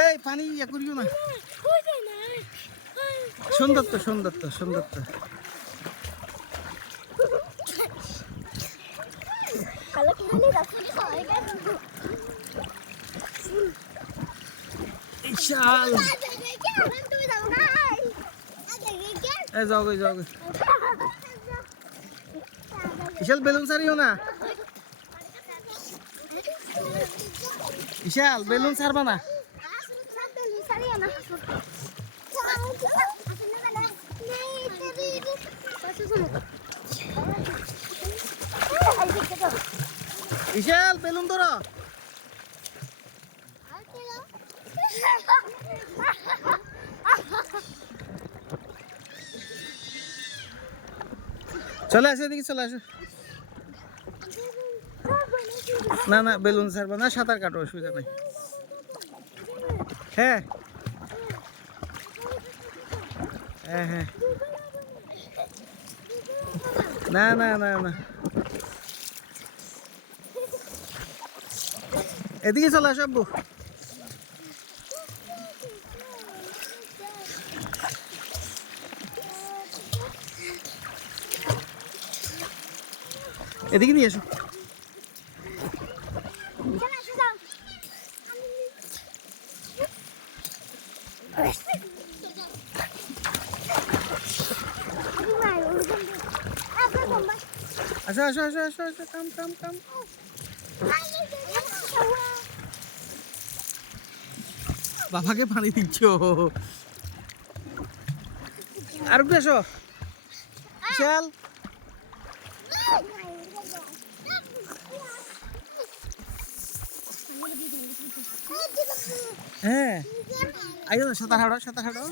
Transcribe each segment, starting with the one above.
এই পানি ইয়া করিও না। সুন্দর তো সুন্দর তো সুন্দর তো। বিশাল যাও গে যাও গে। বিশাল বেলুন ছাড়িও না। বিশাল বেলুন ছাড়বা না। বিশাল বেলুন ধরো। চলে আসো এদিকে চলে আসো। না না বেলুন ছাড়বা না, সাঁতার কাটো, অসুবিধা নাই। হ্যাঁ হ্যাঁ হ্যাঁ না না না না এদিকে চলে আসো আব্বু। এদিকে নিয়ে এসো। আসো আসো আসো আসো আসো, কাম কাম কাম। বাবাকে পানি দিচ্ছ। আর একটু এসো বিশাল। হ্যাঁ আইও না, সাঁতার হাঁটো সাঁতার হাঁটো।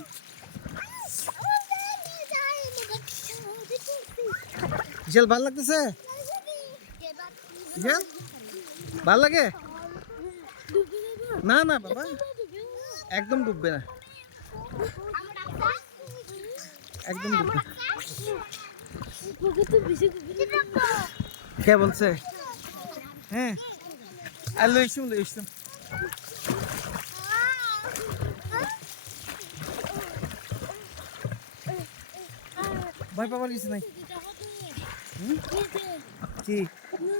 বিশাল ভাল লাগতেছে? বিশাল ভাল লাগে? না না বাবা একদম ডুববে না, একদম ডুববে না। কে বলছে? হ্যাঁ আর লইছিলাম লইছিলাম। ভয় পাবার কিছু নাই। কি